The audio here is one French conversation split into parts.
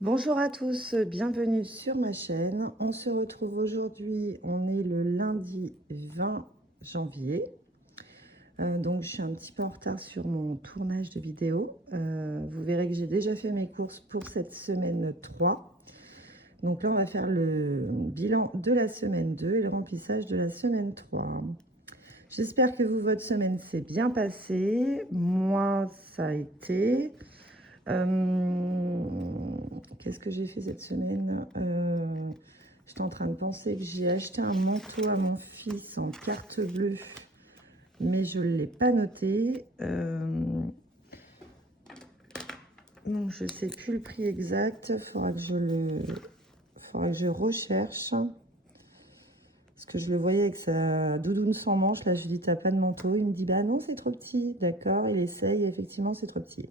Bonjour à tous, bienvenue sur ma chaîne. On se retrouve aujourd'hui, on est le lundi 20 janvier. Donc je suis un petit peu en retard sur mon tournage de vidéo. Vous verrez que j'ai déjà fait mes courses pour cette semaine 3. Donc là on va faire le bilan de la semaine 2 et le remplissage de la semaine 3. J'espère que vous, votre semaine s'est bien passée. Moi, ça a été... Qu'est-ce que j'ai fait cette semaine? J'étais en train de penser que j'ai acheté un manteau à mon fils en carte bleue, mais je ne l'ai pas noté. Donc je ne sais plus le prix exact. Il faudra que je recherche. Parce que je le voyais avec sa doudoune sans manches. Là, je lui dis, t'as pas de manteau. Il me dit, bah non, c'est trop petit. D'accord, il essaye. Effectivement, c'est trop petit.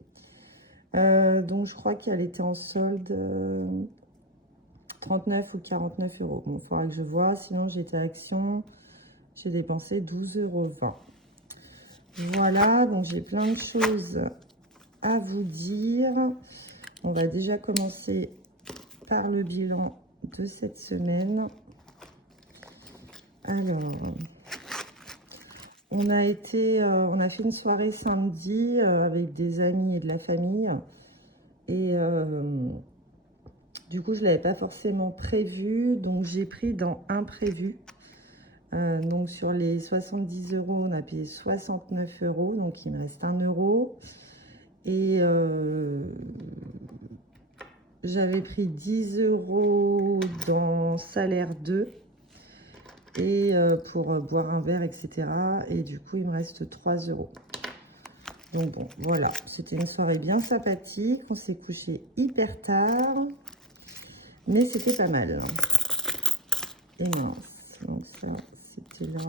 Donc je crois qu'elle était en solde 39 ou 49 euros. Bon, il faudra que je vois. Sinon, j'étais à Action. J'ai dépensé 12,20 €. Voilà, donc j'ai plein de choses à vous dire. On va déjà commencer par le bilan de cette semaine. Alors, on a fait une soirée samedi avec des amis et de la famille. Et du coup, je ne l'avais pas forcément prévu. Donc, j'ai pris dans imprévu. Donc, sur les 70 €, on a payé 69 €. Donc, il me reste 1 €. Et j'avais pris 10 € dans salaire 2 et pour boire un verre, etc. Et du coup, il me reste 3 €. Donc bon, voilà, c'était une soirée bien sympathique. On s'est couché hyper tard, mais c'était pas mal. Et mince, donc ça, c'était là.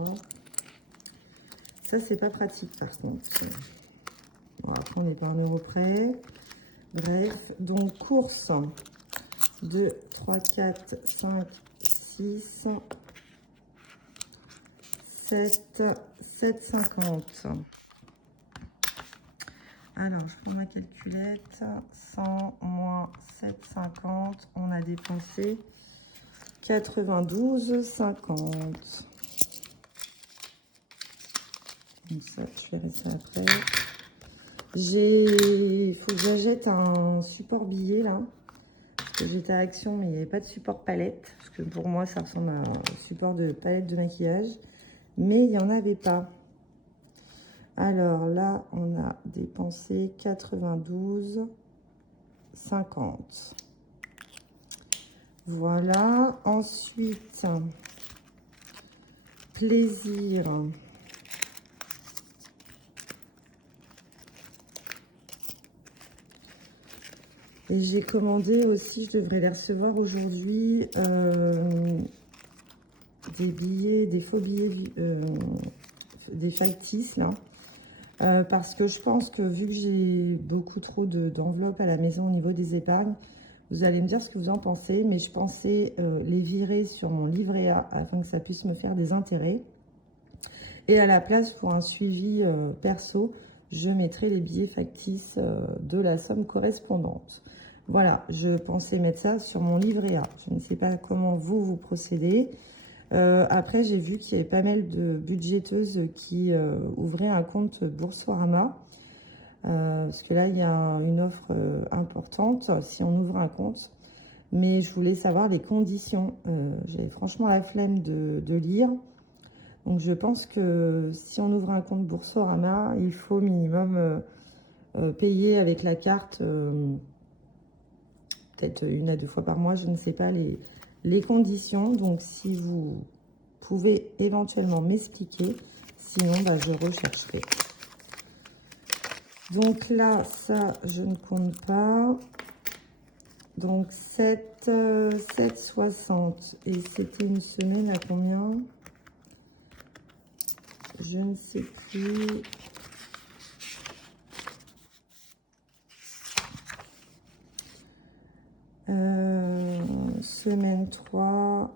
Ça, c'est pas pratique par contre. Bon, après, on n'est pas à 1 € près. Bref, donc course 2, 3, 4, 5, 6, 7, 7,50. Alors, je prends ma calculette. 100 moins 7,50. On a dépensé 92,50. Donc ça, je verrai ça après. Il faut que j'achète un support billet là. J'étais à Action, mais il n'y avait pas de support palette. Parce que pour moi, ça ressemble à un support de palette de maquillage. Mais il n'y en avait pas. Alors là, on a dépensé 92,50. Voilà. Ensuite, plaisir. Et j'ai commandé aussi, je devrais les recevoir aujourd'hui, des billets, des faux billets, des factices là. Parce que je pense que vu que j'ai beaucoup trop d'enveloppes à la maison au niveau des épargnes, vous allez me dire ce que vous en pensez, mais je pensais les virer sur mon livret A afin que ça puisse me faire des intérêts. Et à la place, pour un suivi perso, je mettrai les billets factices de la somme correspondante. Voilà, je pensais mettre ça sur mon livret A. Je ne sais pas comment vous procédez. Après, j'ai vu qu'il y avait pas mal de budgéteuses qui ouvraient un compte Boursorama. Parce que là, il y a une offre importante si on ouvre un compte. Mais je voulais savoir les conditions. J'avais franchement la flemme de lire. Donc, je pense que si on ouvre un compte Boursorama, il faut minimum payer avec la carte peut-être 1 à 2 fois par mois. Je ne sais pas les conditions. Donc, si vous pouvez éventuellement m'expliquer, sinon bah, je rechercherai. Donc là, ça, je ne compte pas. Donc 7,60. Et c'était une semaine à combien? Je ne sais plus. Semaine 3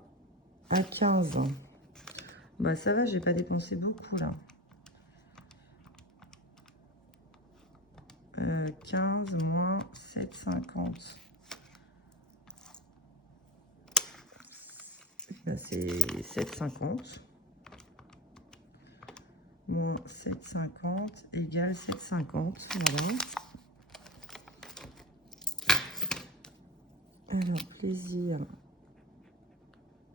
à 15. Bah ça va, j'ai pas dépensé beaucoup là. 15 moins 7,50. là, c'est 7,50. Moins 7,50 égale 7,50. Voilà. Alors, plaisir.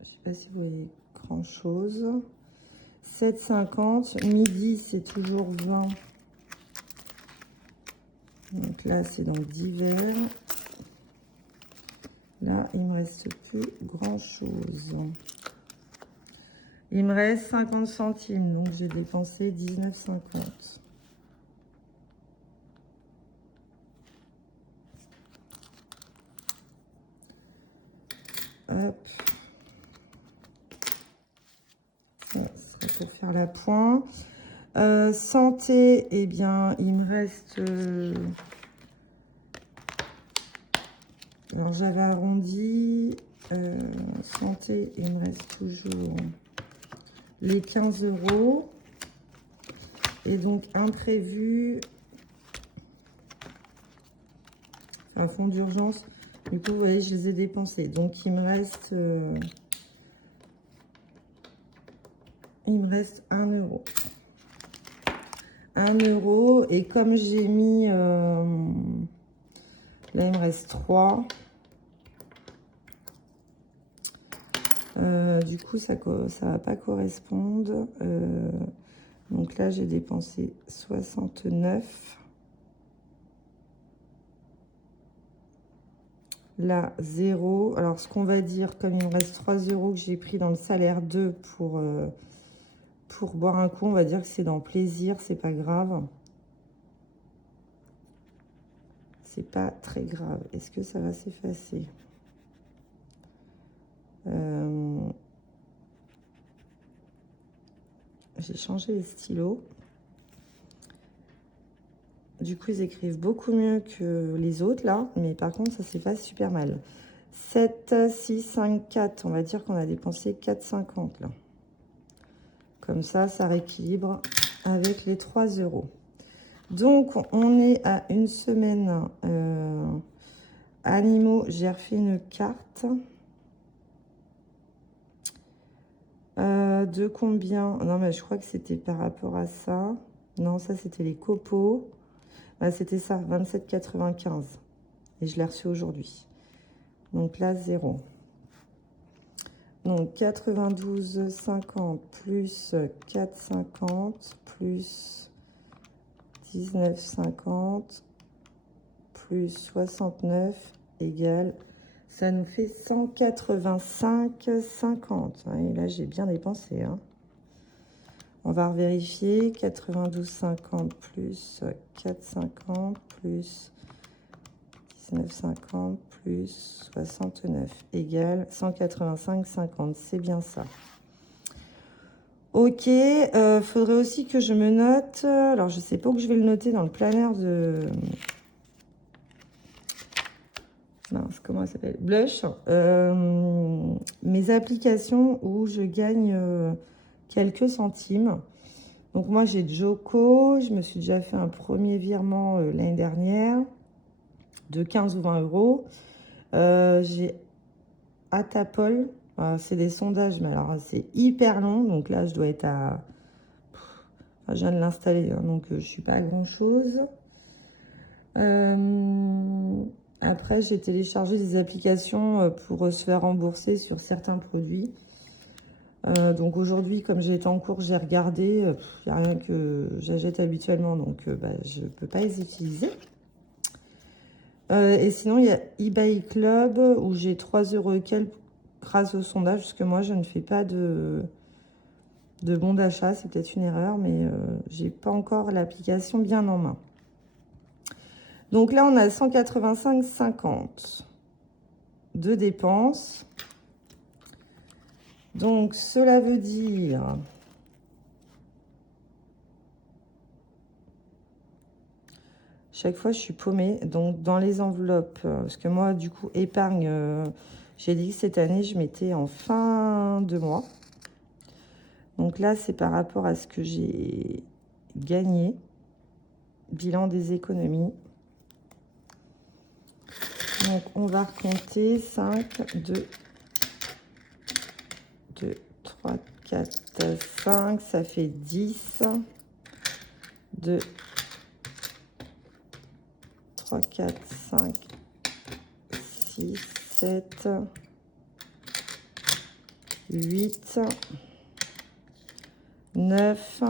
Je ne sais pas si vous voyez grand-chose. 7,50. Midi, c'est toujours 20. Donc là, c'est dans divers. Là, il ne me reste plus grand-chose. Il me reste 50 centimes. Donc, j'ai dépensé 19,50. Hop. Ça serait pour faire la pointe. Santé, eh bien, il me reste... alors, j'avais arrondi. Santé, il me reste toujours les 15 €. Et donc, imprévu. Un fonds d'urgence. Du coup, vous voyez, je les ai dépensés. Donc, il me reste 1 €. 1 €. Et comme j'ai mis... là, il me reste 3. Du coup, ça va pas correspondre. Donc là, j'ai dépensé 69. Là, 0. Alors, ce qu'on va dire, comme il me reste 3 € que j'ai pris dans le salaire 2 pour boire un coup, on va dire que c'est dans plaisir, c'est pas grave. C'est pas très grave. Est-ce que ça va s'effacer? J'ai changé les stylos. Du coup, ils écrivent beaucoup mieux que les autres, là. Mais par contre, ça s'efface super mal. 7, 6, 5, 4. On va dire qu'on a dépensé 4,50, là. Comme ça rééquilibre avec les 3 €. Donc, on est à une semaine. Animaux, j'ai refait une carte. De combien? Non, mais je crois que c'était par rapport à ça. Non, ça, c'était les copeaux. Ah, c'était ça, 27,95. Et je l'ai reçu aujourd'hui. Donc là, 0. Donc 92,50 plus 4,50 plus 19,50 plus 69 égale, ça nous fait 185,50. Et là, j'ai bien dépensé. Hein. On va vérifier. 92,50 plus 4,50 plus 19,50 plus 69 égale 185,50. C'est bien ça. Ok, faudrait aussi que je me note. Alors, je sais pas où je vais le noter dans le planner de... Mince, comment elle s'appelle? Blush. Mes applications où je gagne quelques centimes. Donc, moi, j'ai Joko. Je me suis déjà fait un premier virement l'année dernière de 15 ou 20 €. J'ai Atapol. C'est des sondages, mais alors c'est hyper long. Donc là, je dois être à... Enfin, je viens de l'installer, hein, donc je suis pas à grand-chose. Après, j'ai téléchargé des applications pour se faire rembourser sur certains produits. Donc aujourd'hui, comme j'ai été en cours, j'ai regardé. Il n'y a rien que j'achète habituellement, donc je ne peux pas les utiliser. Et sinon, il y a eBay Club où j'ai 3 € et quelques grâce au sondage, parce que moi, je ne fais pas de bon d'achat. C'est peut-être une erreur, mais j'ai pas encore l'application bien en main. Donc là, on a 185,50 de dépenses. Donc, cela veut dire... Chaque fois, je suis paumée. Donc, dans les enveloppes, parce que moi, du coup, épargne, j'ai dit que cette année, je mettais en fin de mois. Donc là, c'est par rapport à ce que j'ai gagné. Bilan des économies. Donc, on va recompter 5, 2, 2, 3, 4, 5, ça fait 10. 2, 3, 4, 5, 6, 7, 8, 9,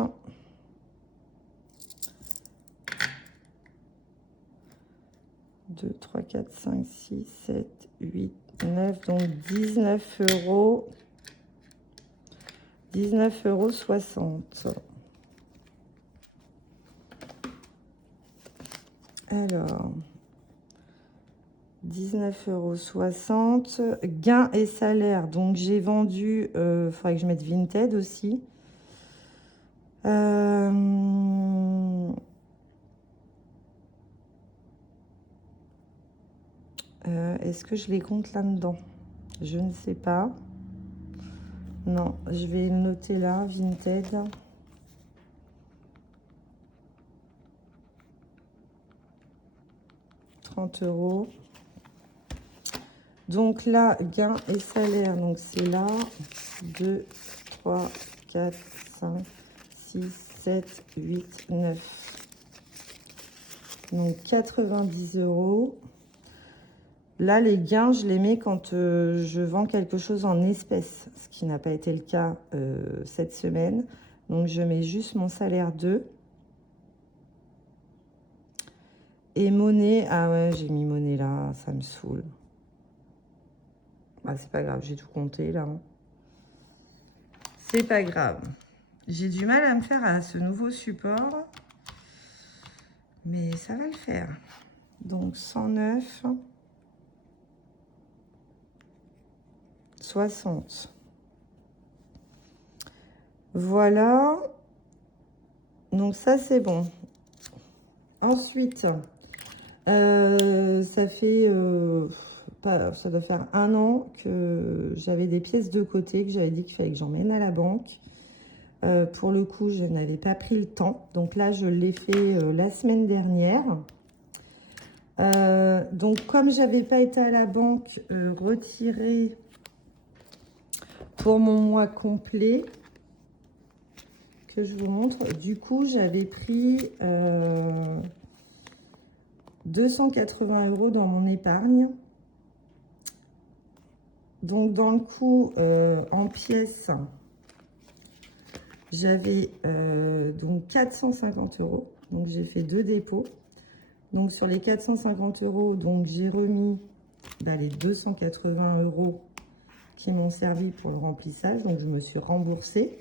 2, 3, 4, 5, 6, 7, 8, 9, donc 19 euros. 19,60 €. Alors, 19,60 €. Gains et salaires. Donc, j'ai vendu, il faudrait que je mette Vinted aussi. Est-ce que je les compte là-dedans? Je ne sais pas. Non, je vais le noter là, Vinted. €30. Donc là, gains et salaires, donc c'est là. 2, 3, 4, 5, 6, 7, 8, 9. Donc 90 €. Là, les gains, je les mets quand je vends quelque chose en espèces, ce qui n'a pas été le cas cette semaine. Donc, je mets juste mon salaire 2. Et monnaie, ah ouais, j'ai mis monnaie là, ça me saoule. Ah, c'est pas grave, j'ai tout compté là. C'est pas grave. J'ai du mal à me faire à ce nouveau support, mais ça va le faire. Donc, 109, 60. Voilà. Donc, ça, c'est bon. Ensuite, ça fait, ça doit faire 1 an que j'avais des pièces de côté, que j'avais dit qu'il fallait que j'emmène à la banque. Pour le coup, je n'avais pas pris le temps. Donc là, je l'ai fait la semaine dernière. Donc, comme j'avais pas été à la banque retirer pour mon mois complet, que je vous montre, du coup, j'avais pris 280 € dans mon épargne. Donc, dans le coup, en pièces, j'avais donc 450 €. Donc, j'ai fait 2 dépôts. Donc, sur les 450 €, donc j'ai remis les 280 € qui m'ont servi pour le remplissage. Donc, je me suis remboursée.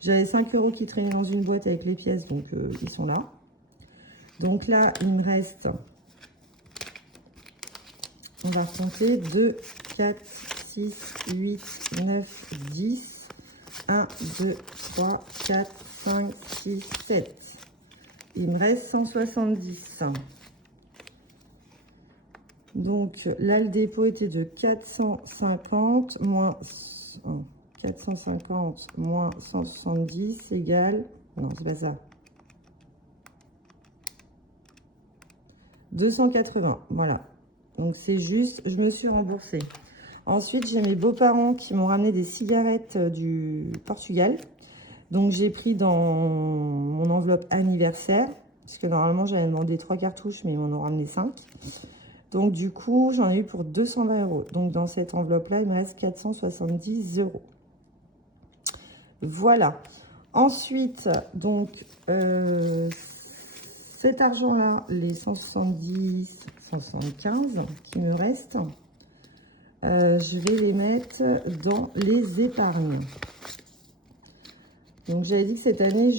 J'avais 5 € qui traînaient dans une boîte avec les pièces, donc ils sont là. Donc là, il me reste, on va compter, 2, 4, 6, 8, 9, 10. 1, 2, 3, 4, 5, 6, 7. Il me reste 170. Donc là, le dépôt était de 450 moins 450 moins 170 égale, non, c'est pas ça, 280. Voilà. Donc c'est juste, je me suis remboursée. Ensuite, j'ai mes beaux-parents qui m'ont ramené des cigarettes du Portugal. Donc, j'ai pris dans mon enveloppe anniversaire, parce que normalement, j'avais demandé 3 cartouches, mais ils m'en ont ramené 5. Donc, du coup, j'en ai eu pour 220 €. Donc, dans cette enveloppe-là, il me reste 470 €. Voilà. Ensuite, donc, cet argent-là, les 170, 175 qui me restent, je vais les mettre dans les épargnes. Donc, j'avais dit que cette année,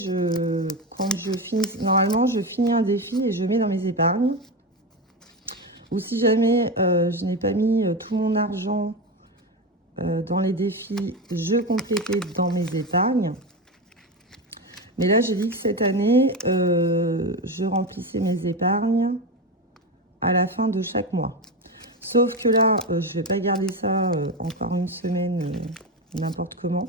quand je finis, normalement, je finis un défi et je mets dans mes épargnes. Ou si jamais je n'ai pas mis tout mon argent dans les défis, je complètais dans mes épargnes. Mais là, j'ai dit que cette année, je remplissais mes épargnes à la fin de chaque mois. Sauf que là, je ne vais pas garder ça encore une semaine, n'importe comment.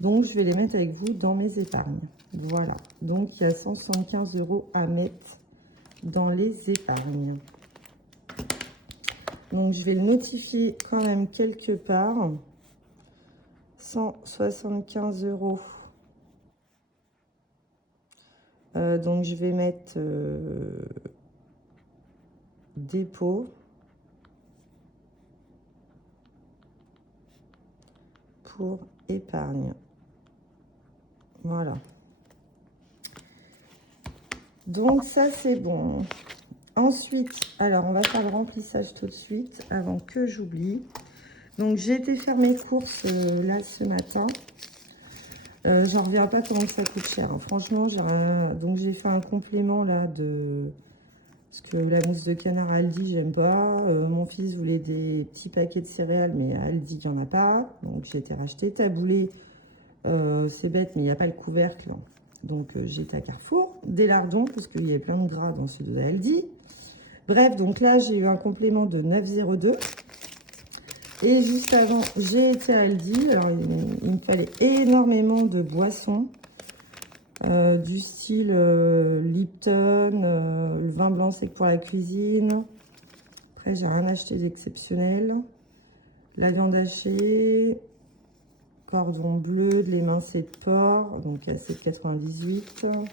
Donc, je vais les mettre avec vous dans mes épargnes. Voilà. Donc, il y a 175 € à mettre dans les épargnes. Donc, je vais le notifier quand même quelque part. 475 €. Donc, je vais mettre dépôt pour épargne. Voilà. Donc, ça, c'est bon. Ensuite, alors, on va faire le remplissage tout de suite avant que j'oublie. Donc, j'ai été faire mes courses là ce matin. J'en reviens pas comment ça coûte cher. Hein. Franchement, donc j'ai fait un complément là de... Parce que la mousse de canard Aldi, j'aime pas. Mon fils voulait des petits paquets de céréales, mais à Aldi, il n'y en a pas. Donc, j'ai été racheter taboulé. C'est bête, mais il n'y a pas le couvercle. Donc, j'ai été à Carrefour. Des lardons, parce qu'il y avait plein de gras dans celui de Aldi. Bref, donc là, j'ai eu un complément de 9,02 €. Et juste avant, j'ai été à Aldi. Alors, il me fallait énormément de boissons. Du style Lipton, le vin blanc sec pour la cuisine. Après, j'ai rien acheté d'exceptionnel. La viande hachée, cordon bleu, de l'émincé de porc, donc à 7,98 €.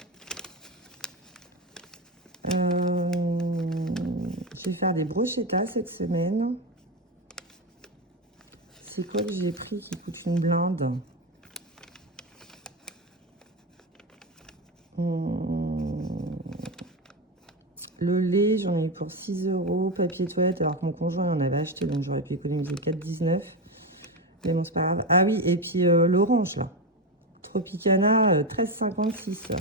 Je vais faire des brochetas cette semaine. C'est quoi que j'ai pris qui coûte une blinde? Le lait, j'en ai eu pour 6 €. Papier toilette, alors que mon conjoint en avait acheté, donc j'aurais pu économiser 4,19 €. Mais bon, c'est pas grave. Ah oui, et puis l'orange, là. Tropicana, 13,56 €.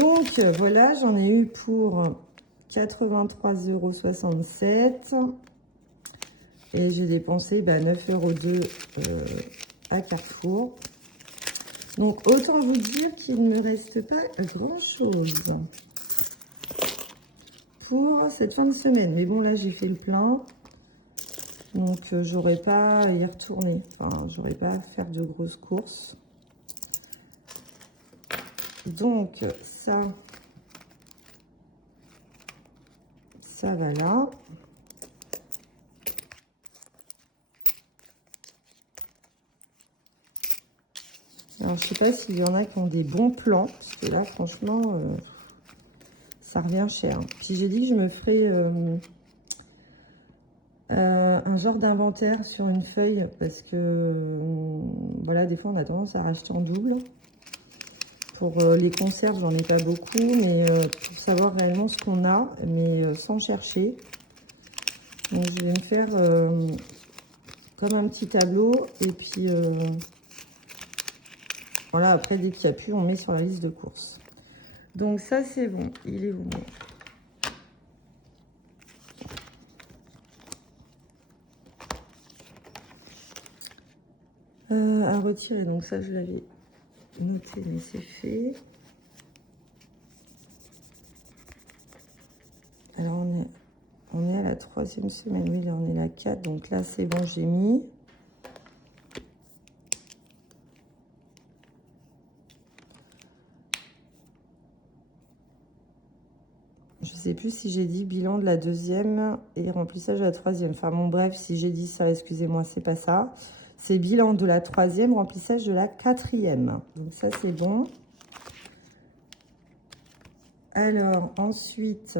Donc, voilà, j'en ai eu pour 83,67 €. Et j'ai dépensé 9,02 € à Carrefour. Donc, autant vous dire qu'il ne me reste pas grand-chose pour cette fin de semaine. Mais bon, là, j'ai fait le plein. Donc, j'aurais pas à y retourner. Enfin, j'aurais pas à faire de grosses courses. Donc, ça va là. Alors, je sais pas s'il y en a qui ont des bons plans. Parce que là, franchement, ça revient cher. Puis, j'ai dit que je me ferais un genre d'inventaire sur une feuille. Parce que, voilà, des fois, on a tendance à racheter en double. Pour les conserves, j'en ai pas beaucoup. Mais pour savoir réellement ce qu'on a, mais sans chercher. Donc, je vais me faire comme un petit tableau. Et puis... voilà, après, dès qu'il n'y a plus, on met sur la liste de courses. Donc, ça, c'est bon. Il est où, bon. À retirer. Donc, ça, je l'avais noté, mais c'est fait. Alors, on est à la 3e semaine. Oui, là, on est à la 4. Donc, là, c'est bon, j'ai mis. Je sais plus si j'ai dit bilan de la 2e et remplissage de la 3e. Enfin, bon, bref, si j'ai dit ça, excusez-moi, c'est pas ça. C'est bilan de la 3e, remplissage de la 4e. Donc, ça, c'est bon. Alors, ensuite...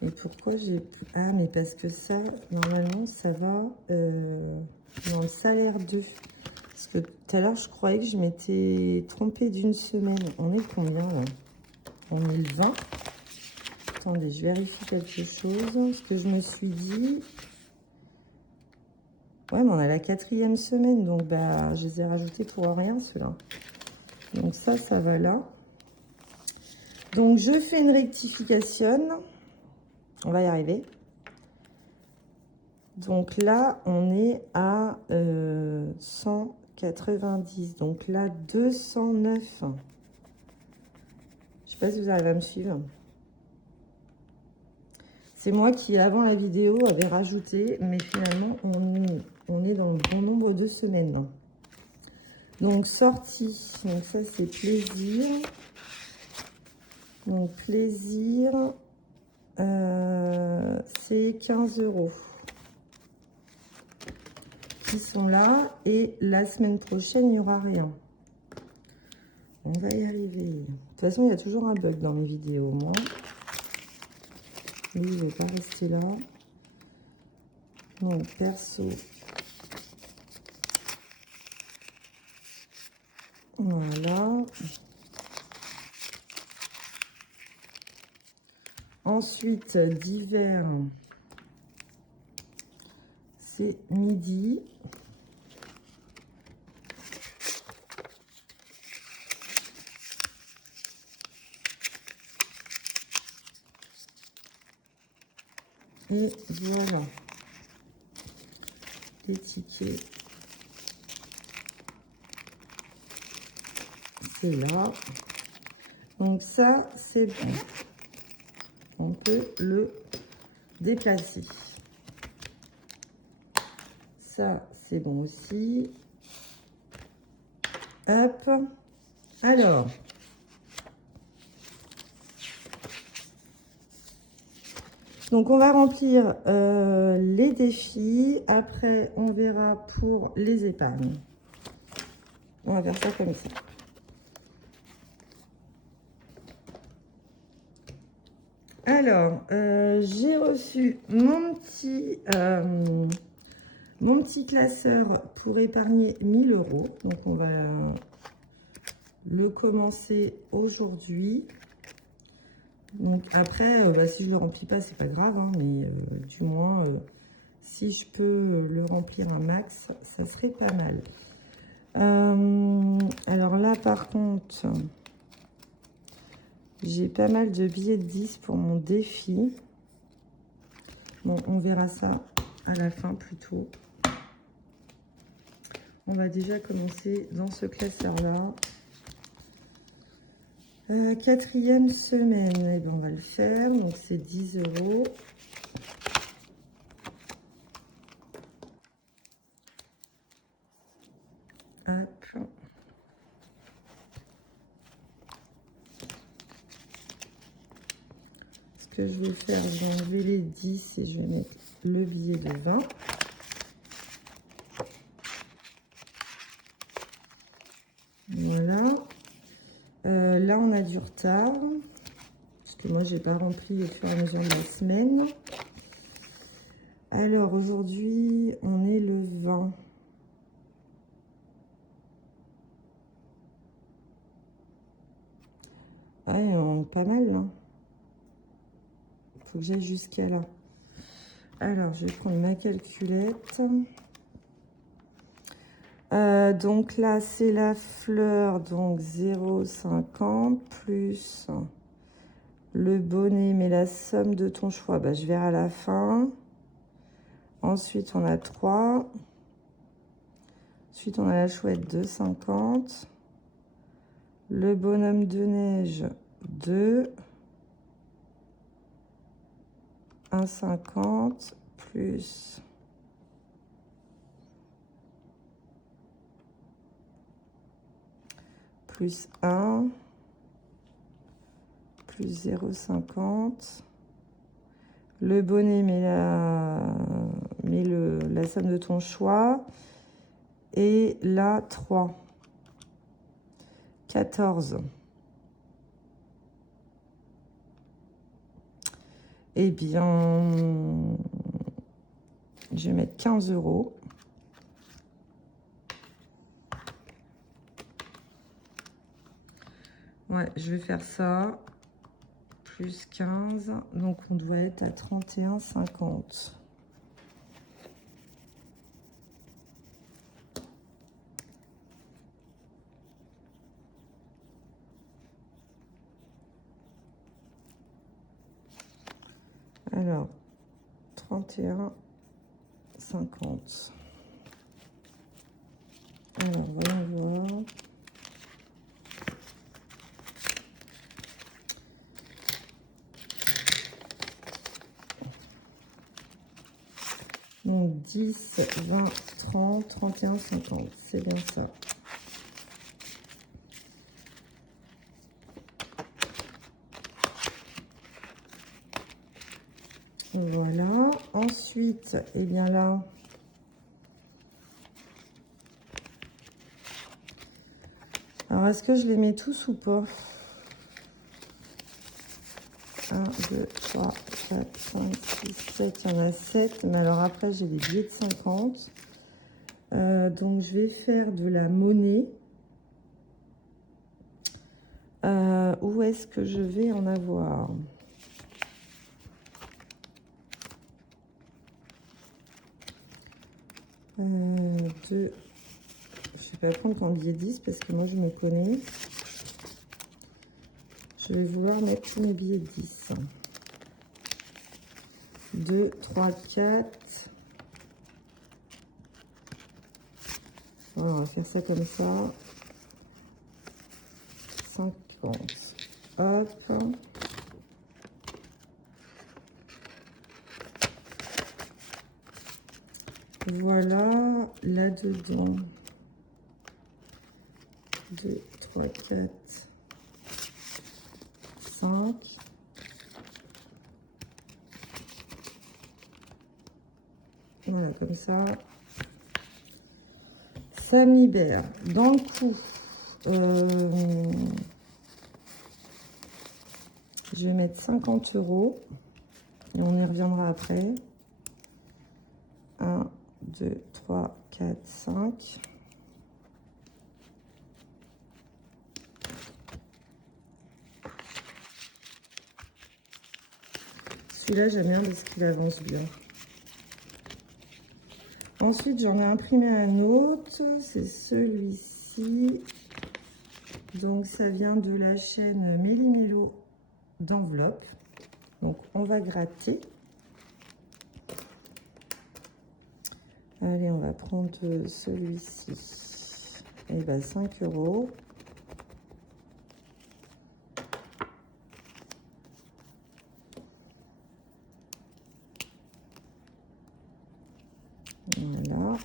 Et pourquoi j'ai... Ah, mais parce que ça, normalement, ça va dans le salaire 2. Parce que tout à l'heure, je croyais que je m'étais trompée d'une semaine. On est combien, là? On est le 20. Attendez, je vérifie quelque chose. Parce que je me suis dit... Ouais, mais on a la 4e semaine. Donc, bah, je les ai rajoutés pour rien, ceux-là. Donc, ça va là. Donc, je fais une rectification. On va y arriver. Donc là, on est à 190. Donc là, 209. Je ne sais pas si vous arrivez à me suivre. C'est moi qui, avant la vidéo, avait rajouté. Mais finalement, on est dans le bon nombre de semaines. Donc, sortie. Donc ça, c'est plaisir. Donc, plaisir. C'est 15 €. qui sont là. Et la semaine prochaine, il n'y aura rien. On va y arriver. De toute façon, il y a toujours un bug dans mes vidéos, moi. Lui, il ne veut pas rester là. Donc, perso. Voilà. Ensuite, d'hiver, c'est midi. Et voilà. Les tickets. C'est là. Donc ça, c'est bon. On peut le déplacer. Ça, c'est bon aussi. Hop. Alors. Donc, on va remplir les défis. Après, on verra pour les épargnes. On va faire ça comme ça. Alors, j'ai reçu mon petit classeur pour épargner 1000 €. Donc, on va le commencer aujourd'hui. Donc, après, si je ne le remplis pas, c'est pas grave. Hein, mais du moins, si je peux le remplir un max, ça serait pas mal. Alors là, par contre... J'ai pas mal de billets de 10 pour mon défi. Bon, on verra ça à la fin plutôt. On va déjà commencer dans ce classeur-là. 4e semaine, eh ben, on va le faire. Donc, c'est 10 €. Hop. Ce que je vais faire, je vais enlever les 10 et je vais mettre le billet de 20. Voilà. Là, on a du retard. Parce que moi, j'ai pas rempli au fur et à mesure de la semaine. Alors, aujourd'hui, on est le 20. Ouais, on est pas mal, là. Il faut que j'aille jusqu'à là. Alors, je vais prendre ma calculette. Donc là, c'est la fleur, donc 0,50 plus le bonnet, mais la somme de ton choix, bah, je verrai à la fin. Ensuite, on a 3. Ensuite, on a la chouette, 2,50. Le bonhomme de neige, 2. 1,50 plus... plus 1, plus 0,50. Le bonnet, mais la somme de ton choix. Et là, 3. 14. Eh bien, je vais mettre 15 €. Ouais, je vais faire ça. Plus 15. Donc, on doit être à 31,50. Alors, 31,50. Alors, voyons voir. Donc 10, 20, 30, 31, 50. C'est bien ça. Voilà. Ensuite, eh bien là, Alors, est-ce que je les mets tous ou pas? 1, 2, 3, 4, 5, 6, 7. Il y en a 7. Mais alors après, j'ai des billets de 50. Donc, je vais faire de la monnaie. Où est-ce que je vais en avoir? Deux. Je vais pas prendre qu'en billet 10 parce que moi, je me connais. Je vais vouloir mettre tous mes billets de 10. 2, 3, 4. Voilà, on va faire ça comme ça. 50. Hop. Voilà, là-dedans. 2, 3, 4, 5. Voilà, comme ça. Ça me libère. Dans le coup, je vais mettre 50 € et on y reviendra après. 1, 2, 3, 4, 5. Celui-là, j'aime bien parce qu'il avance bien. Ensuite, j'en ai imprimé un autre. C'est celui-ci. Donc, ça vient de la chaîne Méli-Mélo d'enveloppe. Donc, on va gratter. Allez, on va prendre celui-ci. Et ben 5 €. Voilà.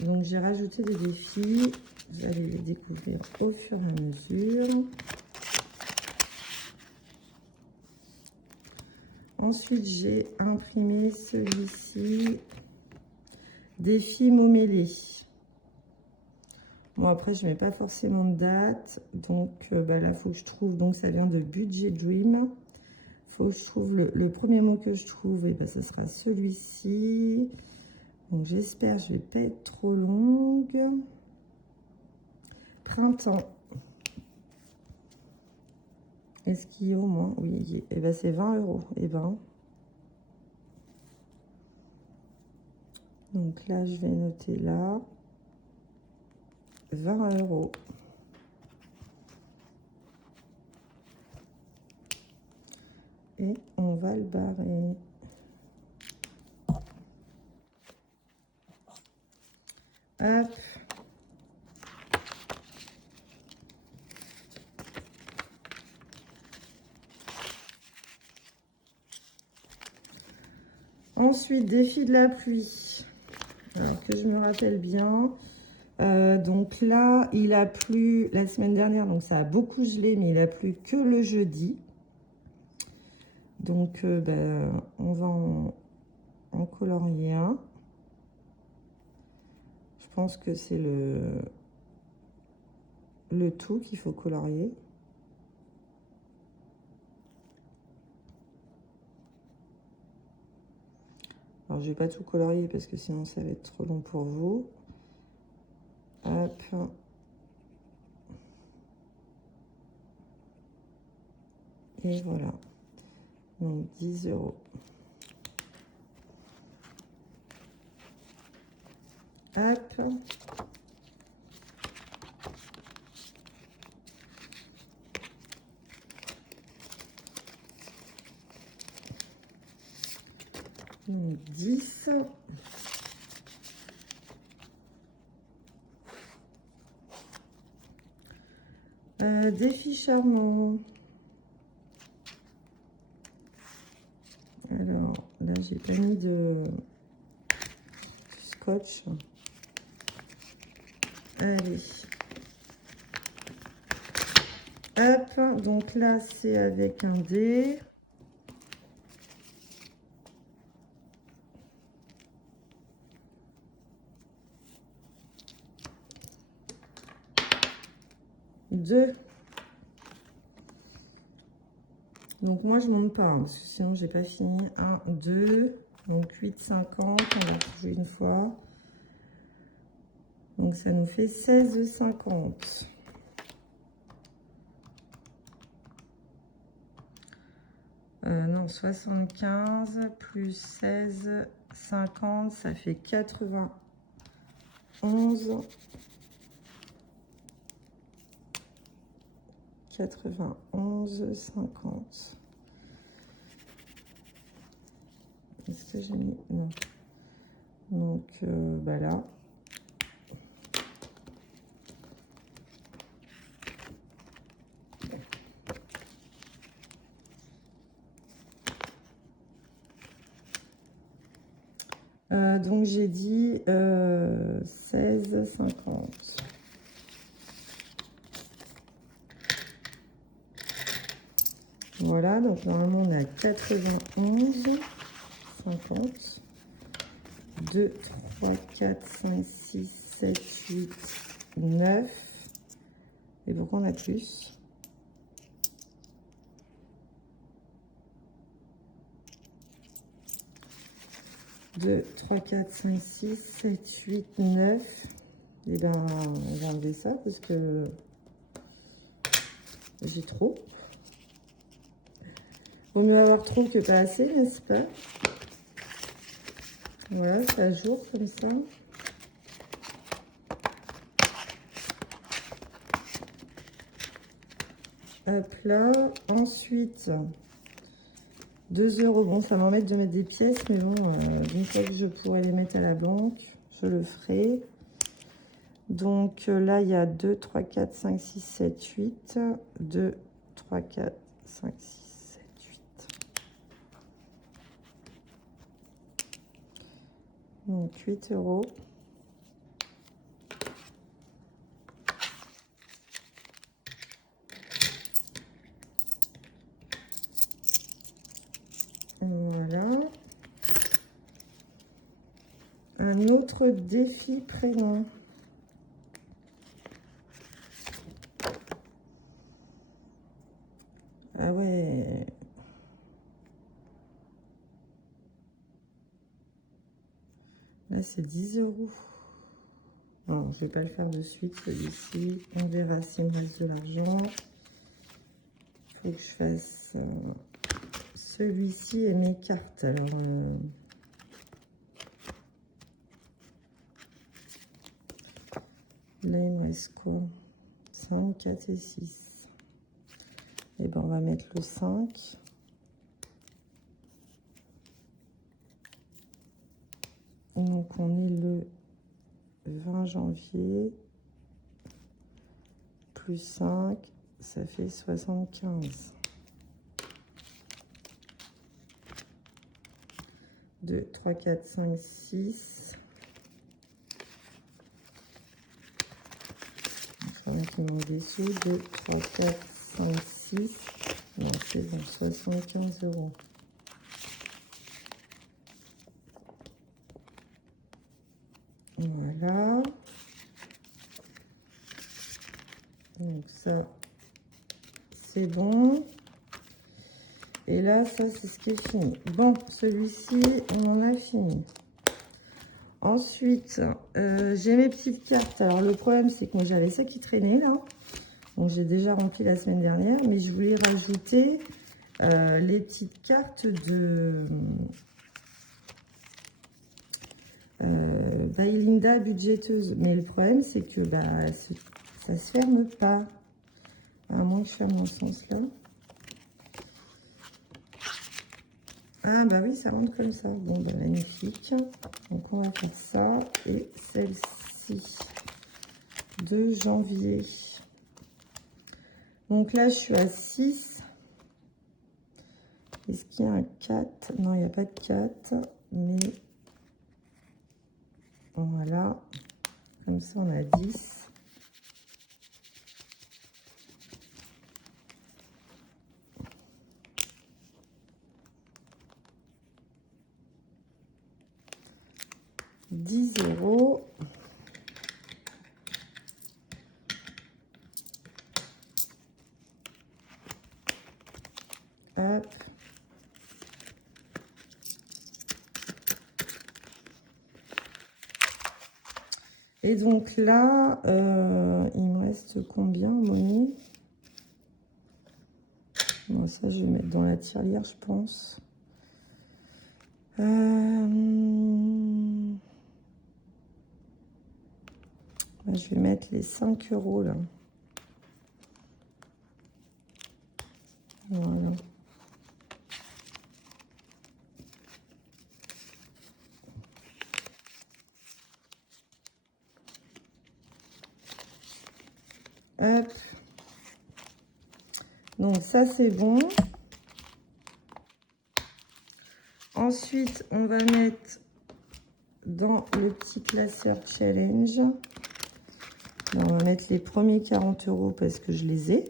Donc, j'ai rajouté des défis. Vous allez les découvrir au fur et à mesure. Ensuite, j'ai imprimé celui-ci. Défi mots mêlés. Bon, après, je ne mets pas forcément de date. Donc, là, il faut que je trouve. Donc, ça vient de Budget Dream. Il faut que je trouve le premier mot que je trouve. Et ce sera celui-ci. Donc, j'espère que je ne vais pas être trop longue. Printemps. Est-ce qu'il y a au moins? Oui, et c'est 20 €. Et ben. Donc là, je vais noter là. 20 €. Et on va le barrer. Hop. Ensuite, défi de la pluie. Alors que je me rappelle bien. Donc là, il a plu la semaine dernière, donc ça a beaucoup gelé, mais il a plu que le jeudi. Donc, on va en colorier un. Je pense que c'est le tout qu'il faut colorier. Alors, je vais pas tout colorier parce que sinon, ça va être trop long pour vous. Hop. Et voilà. Donc, 10 €. Hop. Donc, 10. Défi charmant. Alors, là, j'ai pas mis de scotch. Allez. Hop, donc là, c'est avec un dé. 2. Donc moi je monte pas, hein, parce que sinon j'ai pas fini. 1, 2, donc 8,50, on va rejouer une fois. Donc ça nous fait 16,50. Non, 75 plus 16, 50, ça fait 91. 91, 50. Est-ce que j'ai mis... Non. Donc, bah là. Donc, j'ai dit 16, 50. Voilà, donc normalement on est à 91, 50. 2, 3, 4, 5, 6, 7, 8, 9. Et pourquoi on a plus? 2, 3, 4, 5, 6, 7, 8, 9. Et bien, on va enlever ça parce que j'ai trop. Vaut mieux avoir trop que pas assez, n'est-ce pas? Voilà, ça joue comme ça. Hop là. Ensuite, 2 €. Bon, ça m'embête de mettre des pièces, mais bon, une fois que je pourrais les mettre à la banque, je le ferai. Donc là, il y a 2, 3, 4, 5, 6, 7, 8. 2, 3, 4, 5, 6, 7, 8. Donc 8 €. Voilà. Un autre défi prénom. Ah ouais. Là, c'est 10 €. Non, je vais pas le faire de suite, celui-ci. On verra s'il me reste de l'argent. Il faut que je fasse celui-ci et mes cartes. Alors, là, il me reste quoi? 5, 4 et 6. Et ben, on va mettre le 5. Donc, on est le 20 janvier. Plus 5, ça fait 75. 2, 3, 4, 5, 6. Enfin, qui manque des sous. 2, 3, 4, 5, 6. Non, c'est bon, 75 €. Voilà. Donc ça, c'est bon. Et là, ça, c'est ce qui est fini. Bon, celui-ci, on en a fini. Ensuite, j'ai mes petites cartes. Alors, le problème, c'est que moi, j'avais ça qui traînait, là. Donc, j'ai déjà rempli la semaine dernière. Mais je voulais rajouter les petites cartes de Linda budgéteuse. Mais le problème, c'est que bah, ça se ferme pas. À moins que je ferme dans ce sens-là. Ah bah oui, ça rentre comme ça. Bon, bah magnifique. Donc, on va faire ça. Et celle-ci, de janvier. Donc là, je suis à 6. Est-ce qu'il y a un 4? Non, il n'y a pas de 4. Mais voilà. Comme ça, on a 10. €. Hop. Et donc là, il me reste combien en monnaie? Bon, ça, je vais mettre dans la tirelire, je pense. Je vais mettre les 5 € là. Voilà. Hop. Donc ça c'est bon. Ensuite, on va mettre dans le petit classeur challenge. On va mettre les premiers 40 € parce que je les ai.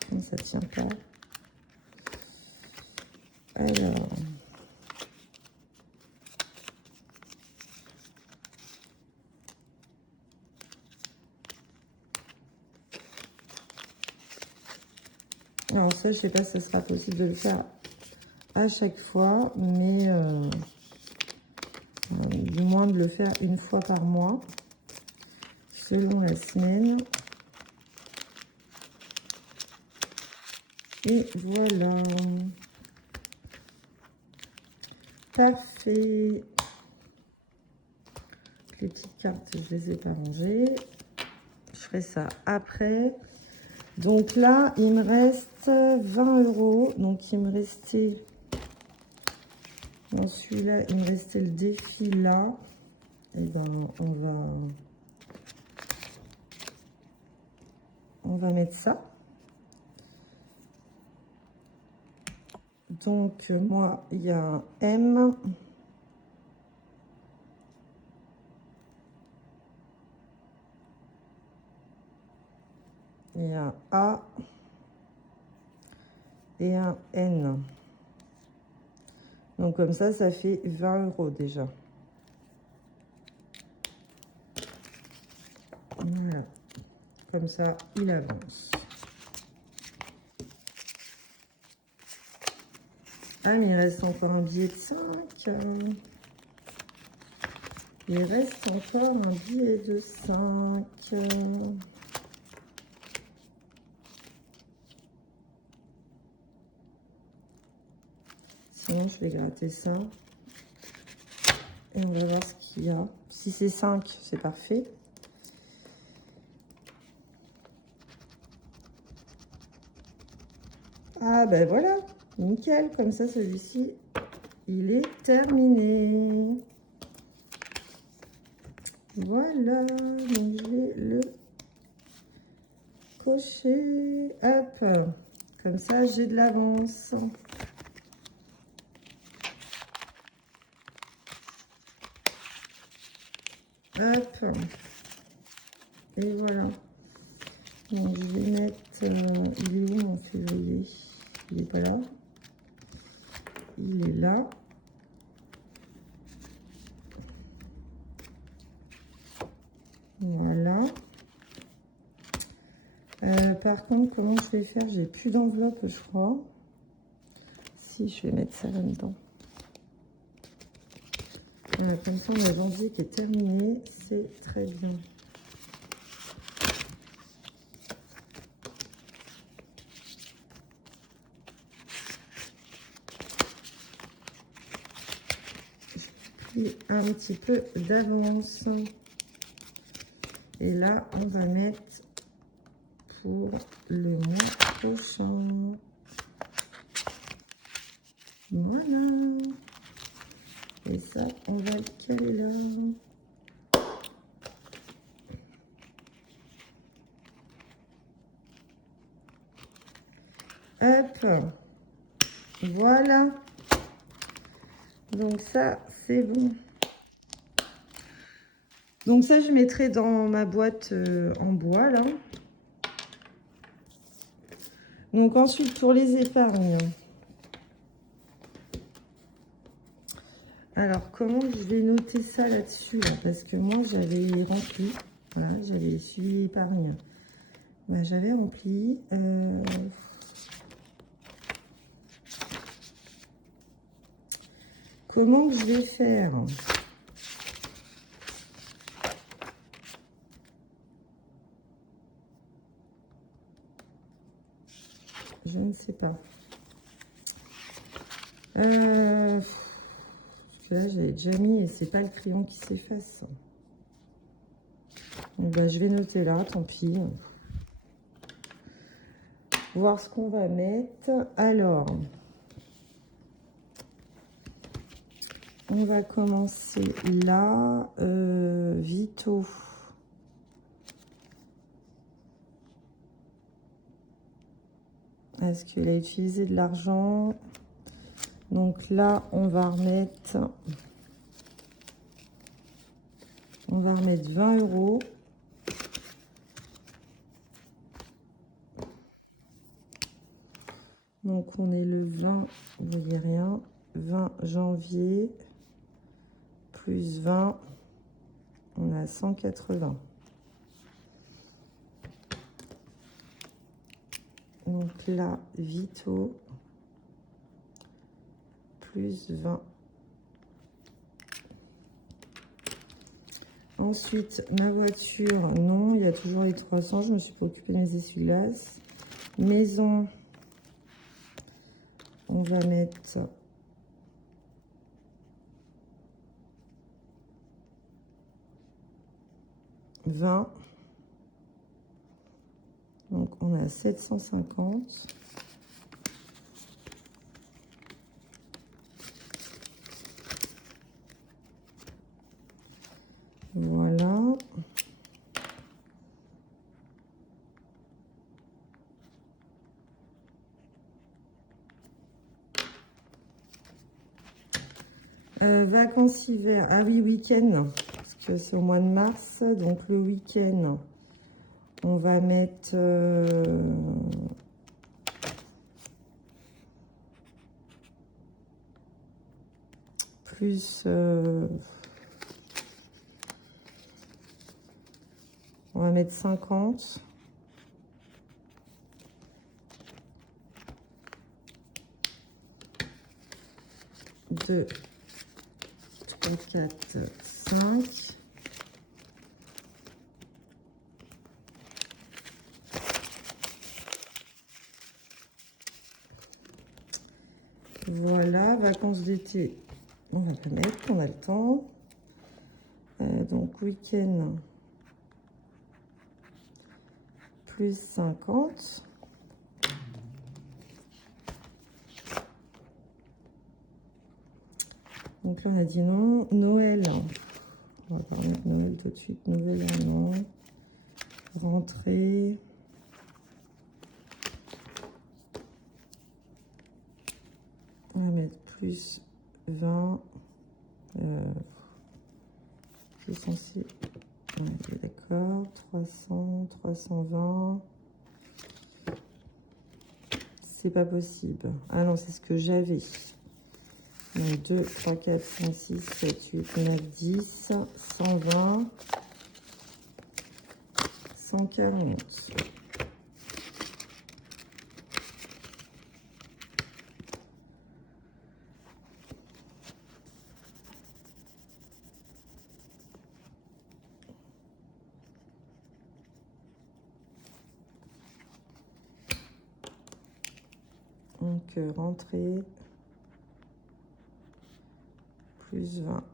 Par contre, ça tient pas. Alors. Alors ça, je sais pas si ça sera possible de le faire à chaque fois, mais du moins de le faire une fois par mois, selon la semaine. Et voilà. Parfait. Les petites cartes, je les ai pas rangées. Je ferai ça après. Donc là, il me reste 20 €. Donc il me restait... Dans celui-là, il me restait le défi là. Et ben, on va mettre ça. Donc moi, il y a un M. Il y a un A. Et un N. Donc comme ça fait 20 € déjà. Voilà. Comme ça, il avance. Ah, mais il reste encore un billet de 5. Il reste encore un billet de 5. Sinon, je vais gratter ça. Et on va voir ce qu'il y a. Si c'est 5, c'est parfait. Ah ben voilà, nickel. Comme ça, celui-ci, il est terminé. Voilà, donc je vais le cocher. Hop, comme ça, j'ai de l'avance. Hop, et voilà. Donc je vais mettre, il est où en février? Il n'est pas là. Il est là. Voilà. Par contre, comment je vais faire? J'ai plus d'enveloppe, je crois. Si, je vais mettre ça là-dedans. Comme ça, on a janvier qui est terminé. C'est très bien. J'ai pris un petit peu d'avance. Et là, on va mettre pour le mois prochain. Voilà. Et ça, on va le caler là. Hop. Voilà. Donc ça, c'est bon. Donc ça, je mettrai dans ma boîte en bois, là. Donc ensuite, pour les épargnes. Alors, comment je vais noter ça là-dessus là? Parce que moi, j'avais rempli. Voilà, j'avais suivi l'épargne. Bah, j'avais rempli. Comment que je vais faire? Je ne sais pas. Parce que là, j'avais déjà mis et c'est pas le crayon qui s'efface. Bah, je vais noter là, tant pis. Voir ce qu'on va mettre. Alors, on va commencer là. Vito. Est-ce qu'il a utilisé de l'argent? Donc là, on va remettre 20 €. Donc on est le 20, vous voyez rien, 20 janvier, plus 20, on a 180. Donc là, Vito, plus 20. Ensuite, ma voiture, non, il y a toujours les 300, je me suis pas occupée de mes essuie-glaces. Maison, on va mettre 20. Donc, on a 750. Voilà. Vacances hiver. Ah oui, week-end. Parce que c'est au mois de mars. Donc, le week-end, on va mettre... plus... on va mettre 50. Deux, 3, 4, 5. Voilà, vacances d'été. On va pas mettre, on a le temps. Donc, week-end, plus 50. Donc là, on a dit non. Noël, on va pas remettre Noël tout de suite. Nouvel an, non. Rentrée. On va mettre plus 20. C'est censé... Ouais, d'accord. 300, 320. C'est pas possible. Ah non, c'est ce que j'avais. Donc 2, 3, 4, 5, 6, 7, 8, 9, 10, 120, 140. Donc rentrée, plus 20.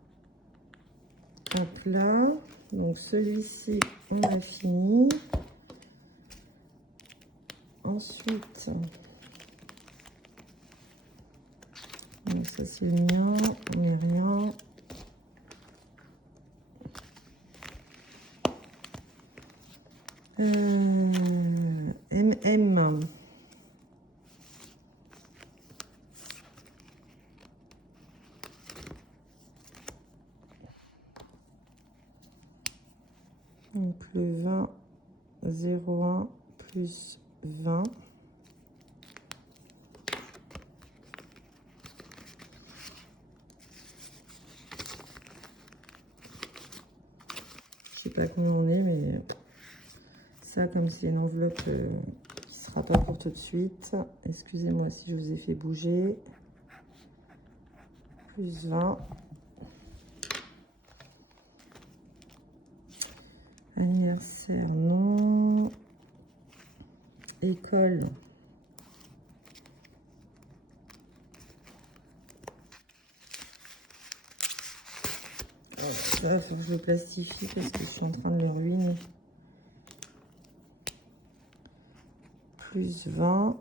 Hop là, donc celui-ci, on a fini. Ensuite, donc ça c'est le mien, on met rien. MM. Donc le 20, 01 plus 20. J'ai pas combien on est, mais ça, comme c'est une enveloppe qui sera pas pour tout de suite. Excusez-moi si je vous ai fait bouger. Plus 20. Anniversaire, non. École. Ça, il faut que je le plastifie parce que je suis en train de le ruiner. Plus 20.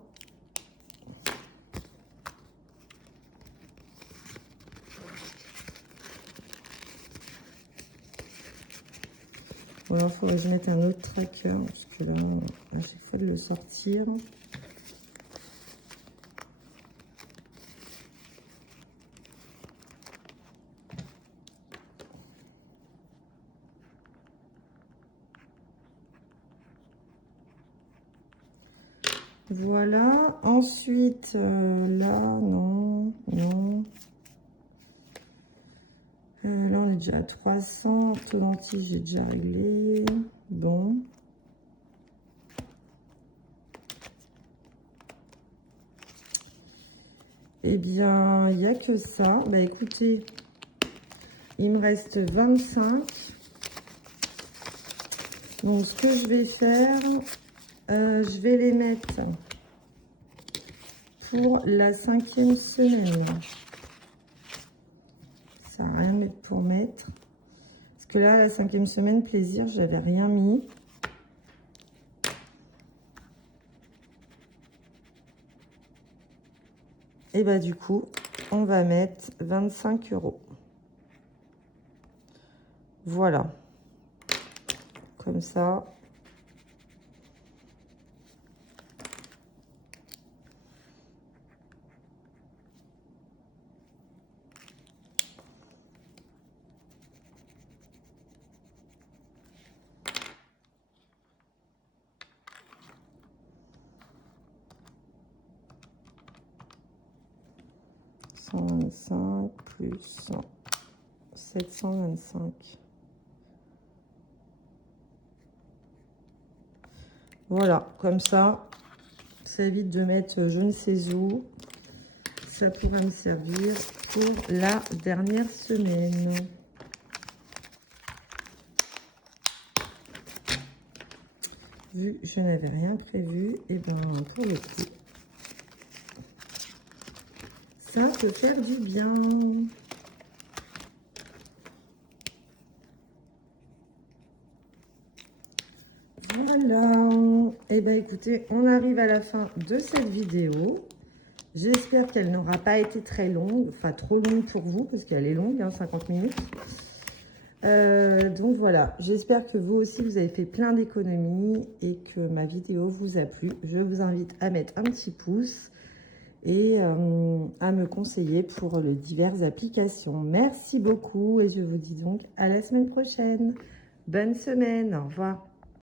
Ou alors, il faudrait que je mette un autre tracker, parce que là, à chaque fois de le sortir. Voilà. Ensuite, là, non, non. Là, on est déjà à 300. Orthodontie, j'ai déjà réglé. Bon. Eh bien, il n'y a que ça. Bah, écoutez, il me reste 25. Donc, ce que je vais faire, je vais les mettre pour la 5e semaine. Ça n'a rien mettre pour mettre. Parce que là, la 5e semaine, plaisir, j'avais rien mis. Et bah du coup, on va mettre 25 €. Voilà. Comme ça. $125 plus 725. Voilà, comme ça évite de mettre je ne sais où. Ça pourra me servir pour la dernière semaine. Vu que je n'avais rien prévu, et bien pour le coup, ça peut faire du bien. Voilà. Et bien écoutez, on arrive à la fin de cette vidéo. J'espère qu'elle n'aura pas été très longue, enfin trop longue pour vous, parce qu'elle est longue, hein, 50 minutes. Donc voilà, j'espère que vous aussi, vous avez fait plein d'économies et que ma vidéo vous a plu. Je vous invite à mettre un petit pouce et à me conseiller pour les diverses applications. Merci beaucoup et je vous dis donc à la semaine prochaine. Bonne semaine, au revoir.